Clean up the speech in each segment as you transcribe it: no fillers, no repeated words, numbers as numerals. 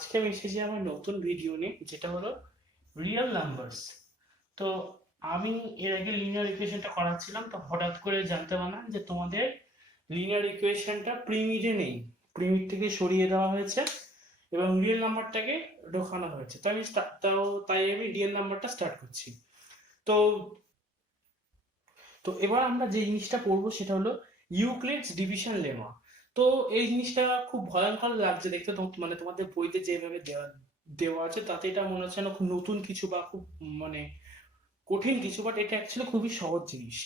আজকে আমি এসেছি আমার নতুন ভিডিও নিয়ে, যেটা হলো রিয়েল নাম্বারস। তো আমি এর আগে লিনিয়ার ইকুয়েশনটা করাচ্ছিলাম, তো হঠাৎ করে জানতে পারলাম যে তোমাদের লিনিয়ার ইকুয়েশনটা প্রিমিডে নেই, প্রিমিড থেকে সরিয়ে দেওয়া হয়েছে এবং রিয়েল নাম্বারটাকে ঢোকানো হয়েছে। তাই আমি রিয়েল নাম্বারটা স্টার্ট করছি। তো তো এবার আমরা যে জিনিসটা পড়বো সেটা হলো ইউক্লিডস ডিভিশন লেমা। তো এই জিনিসটা খুব ভয়ঙ্কর লাগছে দেখতে, মানে তোমাদের বইতে যেভাবে দেওয়া দেওয়া আছে তাতে এটা মনে হচ্ছে না খুব নতুন কিছু বা খুব মানে কঠিন কিছু, বাট এটা অ্যাকচুয়ালি খুবই সহজ জিনিস।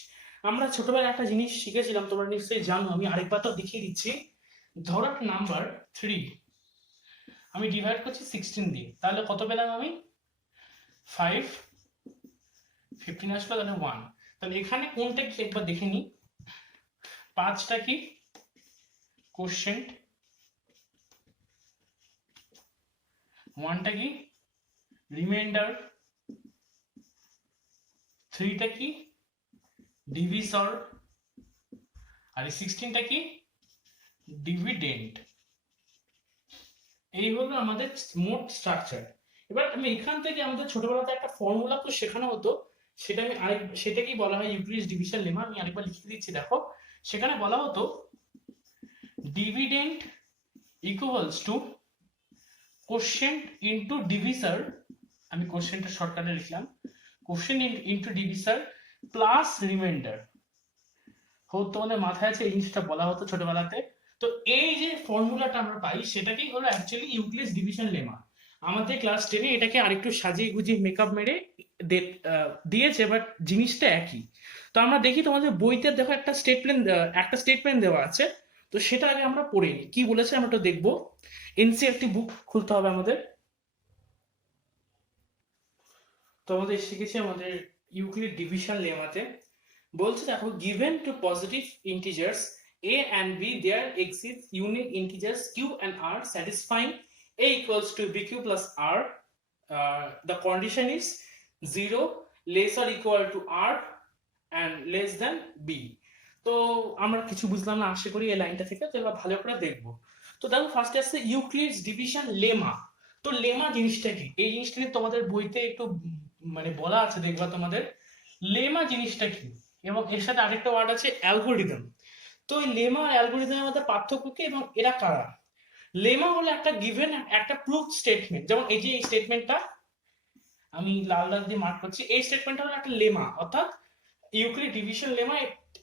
আমরা ছোটবেলায় একটা জিনিস শিখেছিলাম, তোমরা নিশ্চয়ই জানো, আমি আরেকবার তো দেখিয়ে দিচ্ছি। ধরো একটা নাম্বার 3 আমি ডিভাইড করছি 16 দিয়ে, তাহলে কত পেলাম আমি? 5। 15 আসলো, তাহলে 1। তাহলে এখানে কোনটা কি একবার দেখে নিই। 5টা কি? কোশ্চেন্ট। 1টা কি? রিমাইন্ডার। 3টা কি? ডিভিসর। আর এই 16টা কি? ডিভিডেন্ড। এই হলো আমাদের মোট স্ট্রাকচার। এবার আমি এখান থেকে আমাদের ছোটবেলাতে একটা ফর্মুলা তো শেখানো হতো, সেটাকেই বলা হয় ইউক্লিডস ডিভিশন লেমা। আমি আরেকবার লিখে দিচ্ছি, দেখো। সেখানে বলা হতো dividend equals two quotient into ডিভিসর। আমি কোশ্চেনটা শর্টকাটে লিখলাম, কোশ্চেন ইনটু ডিভিসর প্লাস রিমাইন্ডার। তোমাদের মাথায় আছে এই জিনিসটা বলা হতো ছোটবেলাতে। তো এই যে ফর্মুলাটা আমরা পাই সেটাকেই হলো অ্যাকচুয়ালি ইউক্লিডস ডিভিশন লেমা। আমাদের ক্লাস 10-এ এটাকে আরেকটু সাজিয়ে গুজিয়ে মেকআপ মেরে দিয়েছে, বাট জিনিসটা একই। তো আমরা দেখি তোমাদের বইতে দেখো একটা স্টেটমেন্ট দেওয়া আছে। তো সেটা আগে আমরা পড়ে নিই, কি বলেছে আমরা তো দেখবো। এনসিইআরটি বুক খুলতে হবে আমাদের। তো আমাদের শিখেছি আমাদের ইউক্লিড ডিভিশন লেমাতে। বলছে দেখো, given to positive integers a and b there exist unique integers q and r satisfying a equals to bq plus r. The condition is 0 less or equal to r and less than b. তো আমরা কিছু বুঝলাম না আশা করি এই লাইনটা থেকে, তো এবার ভালো করে দেখবো। তো দেখো ফার্স্টে আসছে ইউক্লিডস ডিভিশন লেমা। তো লেমা জিনিসটা কি, এই জিনিসটা নিয়ে তোমাদের বইতে একটু মানে বলা আছে, দেখবা তোমাদের লেমা জিনিসটা কি। এবং এর সাথে আরেকটা ওয়ার্ড আছে অ্যালগোরিদম। তো এই লেমা আর অ্যালগোরিদমের মধ্যে পার্থক্য কি এবং এরা কারা? লেমা হলো একটা গিভেন একটা প্রুফ স্টেটমেন্ট, যেমন এই যে এই স্টেটমেন্টটা আমি লাল লাল দিয়ে মার্ক করছি, এই স্টেটমেন্টটা হলো একটা লেমা, অর্থাৎ ইউক্লিড ডিভিশন লেমা।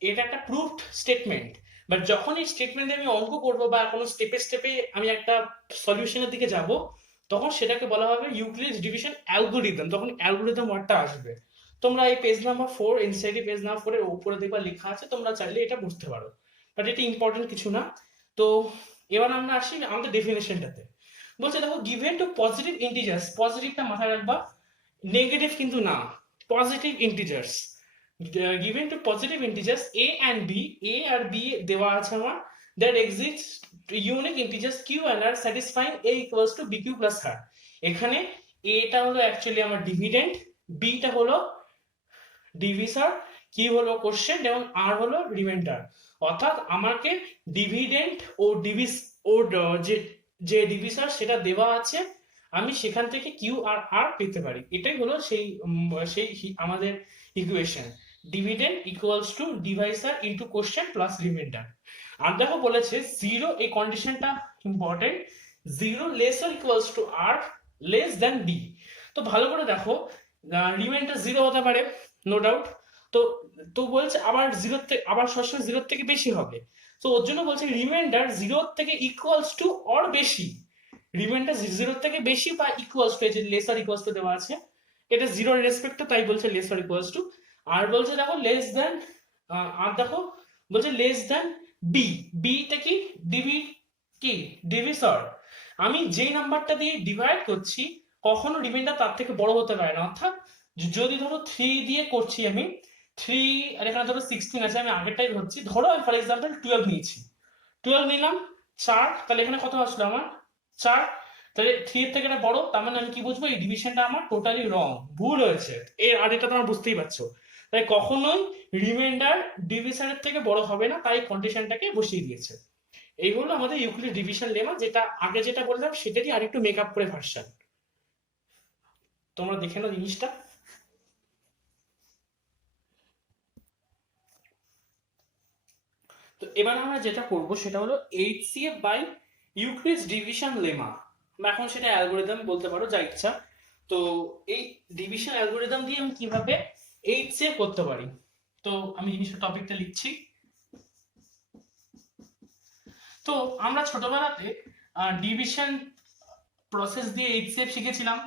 এটা একটা প্রুফড স্টেটমেন্ট। বাট যখন এই স্টেটমেন্টে আমি অঙ্ক করবো বা কোনো স্টেপে স্টেপে আমি একটা সলিউশনের দিকে যাব, তখন সেটাকে বলা হবে ইউক্লিড ডিভিশন অ্যালগোরিদম, তখন অ্যালগোরিদম ওয়ার্ডটা আসবে। তোমরা এই page number 4, NCERT page number 4 এর উপরে দেখবা লেখা আছে, তোমরা চাইলে এটা বুঝতে পারো, বাট এটা ইম্পর্টেন্ট কিছু না। তো এবার আমরা আসি আমাদের ডেফিনেশনটাতে। বলছে দেখো, গিভেন টু পজিটিভ ইন্টিজার্স, পজিটিভটা মাথায় রাখবা, নেগেটিভ কিন্তু না, positive integers. given to positive integers a and b, a আর b দেওয়া আছে আমার, that exists unique integers q and r satisfying a equals to bq plus r. এখানে a টা হলো অ্যাকচুয়ালি আমার ডিভিডেন্ড, b টা হলো ডিভিসর, q হলো কোশ্চেন্ট এবং r হলো রিমাইন্ডার। অর্থাৎ আমাকে ডিভিডেন্ড ও যে যে ডিভিসর সেটা দেওয়া আছে, আমি সেখান থেকে কিউ আর আর পেতে পারি। এটাই হলো সেই আমাদের equation, dividend equals to divisor into quotient plus remainder. আর দেখো বলেছে 0, এই কন্ডিশনটা important, 0 less or equals to r less than b. তো ভালো করে দেখো, রিমাইন্ডার 0 হতে পারে, নো ডাউট। তো তো বলছে আবার 0 থেকে, আবার সবসময় 0 থেকে বেশি হবে। তো ওর জন্য বলছে রিমাইন্ডার 0 থেকে ইকুয়ালস টু অর বেশি, রিমাইন্ডার 0 থেকে বেশি বা ইকুয়ালস টু, এই যে লেস অর ইকুয়ালস টু দেওয়া আছে, এটা 0 এর রেসপেক্টে, তাই বলছে লেস অর ইকুয়ালস টু। আর বলছে দেখো লেস দ্যান, আর দেখো বলছে লেস দ্যান বি, বিটা কি? কি ডিভিসর। আমি যেই নাম্বারটা দিয়ে ডিভাইড করছি কখনো রিমাইন্ডার তার থেকে বড় হতে পারে না। অর্থাৎ যদি ধরো 3 দিয়ে করছি আমি, 3 আর এখানে ধরো 16 আছে, আমি আগেরটাই ধরছি, ধরো আমি ফর এক্সাম্পল 12 নিয়েছি, 12 নিলাম 4, তাহলে এখানে কত আসলো আমার? 4। তাহলে 3 এর থেকে এটা বড়, তার মানে আমি কি বুঝবো? এই ডিভিশনটা আমার টোটালি রং, ভুল হয়েছে। আর এটা তোমরা বুঝতেই পারছো। তাই কখনোই রিমাইন্ডার ডিভিশনের থেকে বড় হবে না, তাই কন্ডিশনটাকে বসিয়ে দিয়েছে। এই হলো আমাদের ইউক্লিড ডিভিশন লেমা, যেটা আগে যেটা বললাম সেটারই আরেকটু মেকআপ করে ভার্সন। তোমরা দেখে নাও জিনিসটা। তো এবার আমরা যেটা করব সেটা হলো HCF বাই ইউক্লিডস ডিভিশন লেমা, বা এখন সেটা অ্যালগোরিদম বলতে পারো, যা ইচ্ছা। তো এই ডিভিশন অ্যালগোরিদম দিয়ে আমি কিভাবে HCF করতে পারি। তো আমি জিনিসটা টপিকটা লিখছি। তো আমরা ছোটবেলাতে ডিভিশন প্রসেস দিয়ে HCF শিখেছিলাম,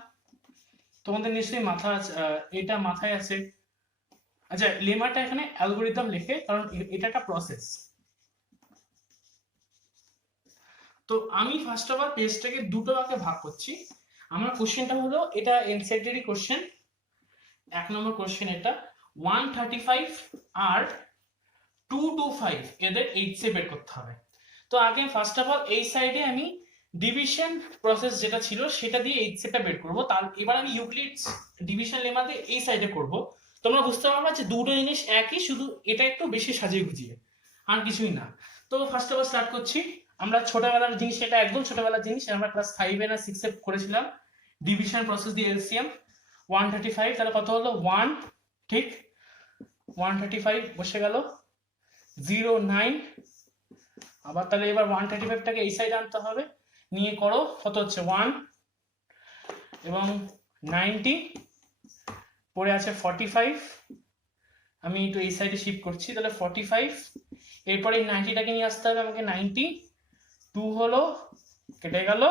তোমাদের নিশ্চয়ই এটা মাথায় আছে। আচ্ছা, লেমাটা এখানে অ্যালগোরিদম লেখে কারণ এটা একটা প্রসেস। তো আমি ফার্স্ট অফ অল পেজটাকে দুটো ভাগে ভাগ করছি। আমার কোশ্চেনটা হলো, এটা এনসিইআরটি কোশ্চেন, 1 নম্বর কোশ্চেন এটা, 135 আর 225 এদের HCF বের করতে হবে। তো আগে ফার্স্ট অফ অল এই সাইডে আমি ডিভিশন প্রসেস যেটা ছিল সেটা দিয়ে HCFটা বের করব। তার এবার আমি ইউক্লিডস ডিভিশন লেমা দিয়ে এই সাইডে করব। তোমরা বুঝতে পারবে যে দুটো জিনিস একই, শুধু এটা একটু বেশি সাজিয়ে গুজিয়ে, আর কিছুই না। তো ফার্স্ট অফ অল স্টার্ট করছি। আমরা ছোটবেলার জিনিস, এটা একদম ছোটবেলার জিনিস, আমরা ক্লাস 5 এ না 6 এ করেছিলাম ডিভিশন প্রসেস দিয়ে এলসিএম। 135 তাহলে কত হলো 1, ঠিক 135 বসে গেল, 09 আবার। তাহলে এবার 135টাকে এই সাইডে আনতে হবে, নিয়ে করো কত হচ্ছে 1 এবং 90 পড়ে আছে 45, আমি একটু এই সাইডে শিফট করছি, তাহলে 45, এরপরে এই 90টাকে নিয়ে আসতে হবে আমাকে, 92 হলো, কেটে গেল,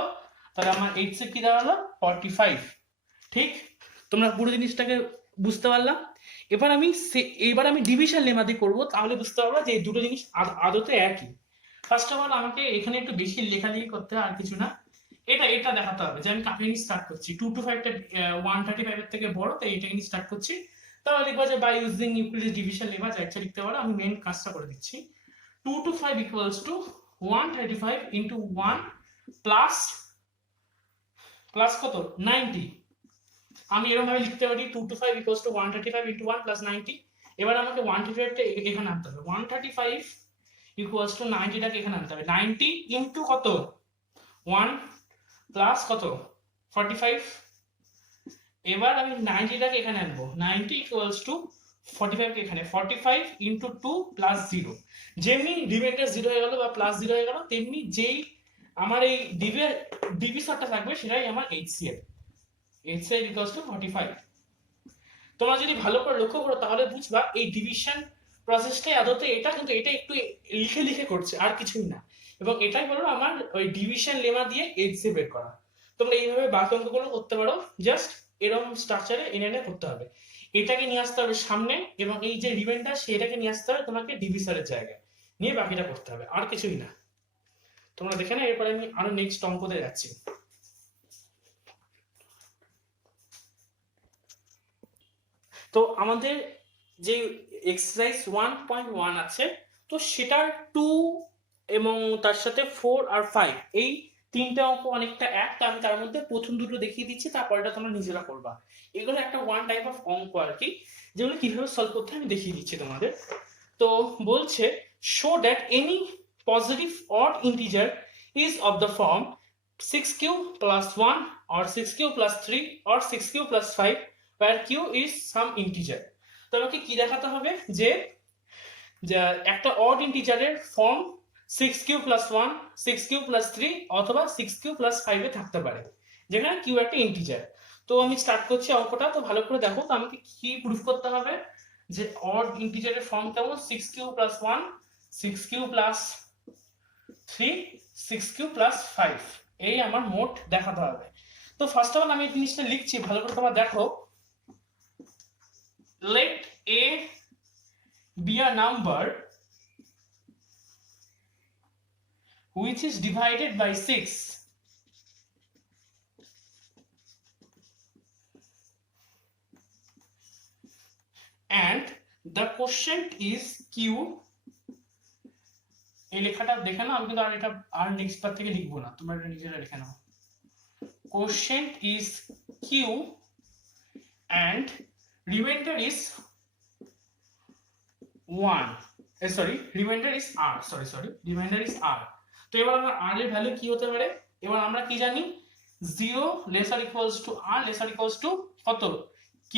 তাহলে আমার HCF কি দাঁড়ালো 45। ঠিক, তোমরা পুরো জিনিসটাকে বুঝতে পারলাম। এবার আমি ডিভিশন লেমা দিয়ে করবো, তাহলে বুঝতে পারবো যে এই দুটো জিনিস আদতে একই। ফার্স্ট অফ অল আমাকে এখানে একটু বেশি লেখালেখি করতে হবে, আর কিছু না। এটা দেখাতে হবে যে আমি কাকে নিয়ে স্টার্ট করছি। 225টা 135 এর থেকে বড়, তাই এটাকে নিয়ে স্টার্ট করছি। তাহলে লিখবো যে বাই ইউজিং ইউক্লিডস ডিভিশন লেমা, যা ইচ্ছা লিখতে পারো, আমি মেইন কাজটা করে দিচ্ছি। 2 to 5 equals to 135 into 1 plus কত 90। আমি এরকম ভাবে লিখতে পারি 2 to 5 equals to 135 into 1 plus 90। এবার আমাকে 135টা এখানে আনতে হবে, 135 equals to 90টাকে এখানে আনতে হবে, 90 into কত 1 প্লাস কত 45। এবার আমি 90টাকে এখানে আনবো, 90 equals to 45 কে এখানে, 45 into 2 plus 0। যেমনি রিমাইন্ডার 0 হয়ে গেল বা প্লাস 0 হয়ে গেল, তেমনি যেই আমার এই ডিভিশনটা থাকবে সেটাই আমার HCF equals to 45। তোমরা যদি ভালো করে লক্ষ্য করো তাহলে বুঝবা এই ডিভিশন প্রসেসটাই আদতে এটা, কিন্তু এটা একটু লিখে লিখে করছে, আর কিছুই না। এবং এটাই হলো আমার ওই ডিভিশন লেমা দিয়ে HCF বের করা। তোমরা এইভাবে বাকি অঙ্কগুলো করতে পারো, জাস্ট এরকম স্ট্রাকচারে এনে করতে হবে। এটাকে নিয়ে আসতে হবে সামনে, এবং এই যে রিমাইন্ডার সেটাকে নিয়ে আসতে হবে তোমাকে ডিভিশনের জায়গায়, নিয়ে বাকিটা করতে হবে, আর কিছুই না। তোমরা দেখে না, এরপরে আমি আরো নেক্সট অঙ্কতে যাচ্ছি। তো আমাদের যে এক্সারসাইজ 1.1 আছে, তো সেটার 2 এবং তার সাথে 4 আর 5 এই তিনটা অঙ্ক অনেকটা এক, আমি তার মধ্যে প্রথম দুটো দেখিয়ে দিচ্ছি, তারপরটা তোমরা নিজেরা করবা। এগুলো একটা ওয়ান টাইপ অফ অঙ্ক আর কি, যেগুলো কিভাবে সলভ করতে আমি দেখিয়ে দিচ্ছি তোমাদের। তো বলছে show that any positive odd integer is of the form 6q plus 1 or 6q plus 3 or 6q plus 5 where q is some integer। তো আমাকে কি দেখাতে হবে যে একটা odd ইন্টিজারের form 6q plus 1, 6q plus 3 অথবা 6q plus 5 এ থাকতে পারে, যেখানে q একটা ইন্টিজার। তো আমি স্টার্ট করছি অঙ্কটা, তো ভালো করে দেখো। তো আমাকে কি প্রুফ করতে হবে যে অড ইন্টিজারের ফর্ম কেমন, 6q plus 1, 6q plus 3, 6q plus 5, এই আমার মোট দেখাতে হবে। তো ফার্স্ট অফ অল আমি এই জিনিসটা লিখছি, ভালো করে তোমরা দেখো। let a be a number which is divided by 6 and the quotient is q। এই লেখাটা দেখে নাও, আমি কিন্তু আর এটা আর নেক্সট বার থেকে লিখবো না, তোমরা এটা নিজেরা লিখে নাও। quotient is q and remainder is 1, remainder is r, remainder is r। তো এবার আমার r এর ভ্যালু কি হতে পারে, এবার আমরা কি জানি 0 lesser equals to r lesser equals to কত q,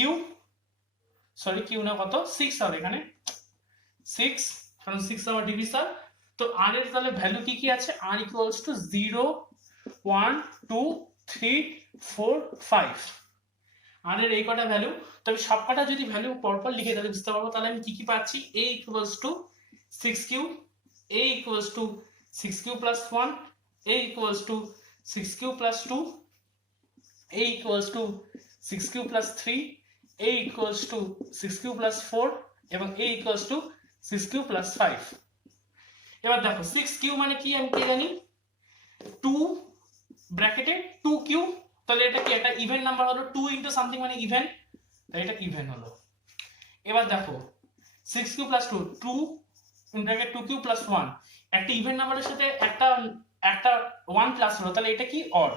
সরি q না কত 6 হবে এখানে 6, কারণ 6 আমার ডিভিসার। তো r এর তাহলে ভ্যালু কি কি আছে, r ইকুয়ালস টু 0 1 2 3 4 5, r এর এই কটা ভ্যালু। তবে সবকটা যদি ভ্যালু পরপর লিখে তাহলে বুঝতে পারবো তাহলে আমি কি কি পাচ্ছি, a equals to 6q, a equals to 6q plus 1, a equals to 6q plus 2, a equals to 6q plus 3, a equals to 6q plus 4 এবং a equals to 6q plus 5। এবার দেখো 6q মানে কি আমি কি জানি 2 ব্র্যাকেটে 2q, তাহলে এটা কি একটা ইভেন নাম্বার হলো, 2 ইনটু সামথিং মানে ইভেন, তাই এটা ইভেন হলো। এবার দেখো 6q plus 2 2 bracket 2q plus 1 একটা ইভেন নাম্বারের সাথে একটা 1 প্লাস হলো, তাহলে এটা কি অড।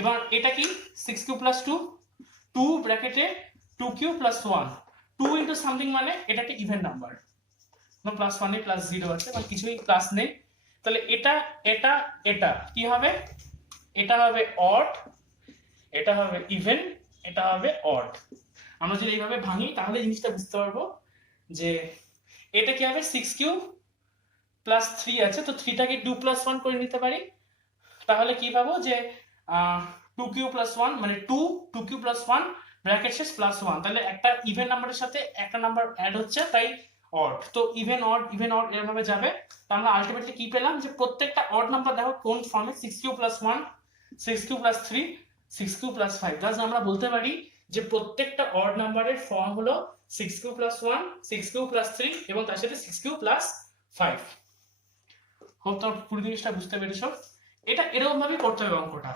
এবার এটা কি 6q plus 2 2 ব্র্যাকেটে 2q plus 1 2 ইনটু সামথিং মানে এটা একটা ইভেন নাম্বার, নো প্লাস 1 নেই প্লাস 0 আছে মানে কিছুই প্লাস নেই, তাহলে এটা এটা এটা কি হবে, এটা হবে অড, এটা হবে ইভেন, এটা হবে অড। আমরা যদি এইভাবে ভাঙি তাহলে জিনিসটা বুঝতে পারবো যে এটা কি হবে 6q প্লাস 3 আছে, তো 3টাকে 2 প্লাস 1 করে নিতে পারি, তাহলে কি পাবো যে 2q প্লাস 1 মানে 2q প্লাস 1 ব্র্যাকেট শেষ প্লাস 1, তাহলে একটা ইভেন নাম্বারের সাথে একটা নাম্বার অ্যাড হচ্ছে তাই অড। তো ইভেন অড এরভাবে যাবে। তো আমরা আলটিমেটলি কি পেলাম যে প্রত্যেকটা অড নাম্বার দেখো কোন ফর্মে 6q plus 1 6q plus 3 6q plus 5, তাহলে আমরা বলতে পারি যে প্রত্যেকটা অড নাম্বারের ফর্ম হলো 6q প্লাস 1 6q প্লাস 3 এবং তার সাথে 6q প্লাস 5। হোপ তোমরা পুরো জিনিসটা বুঝতে পেরেছো। এটা এরকম ভাবে করতে হবে অঙ্কটা।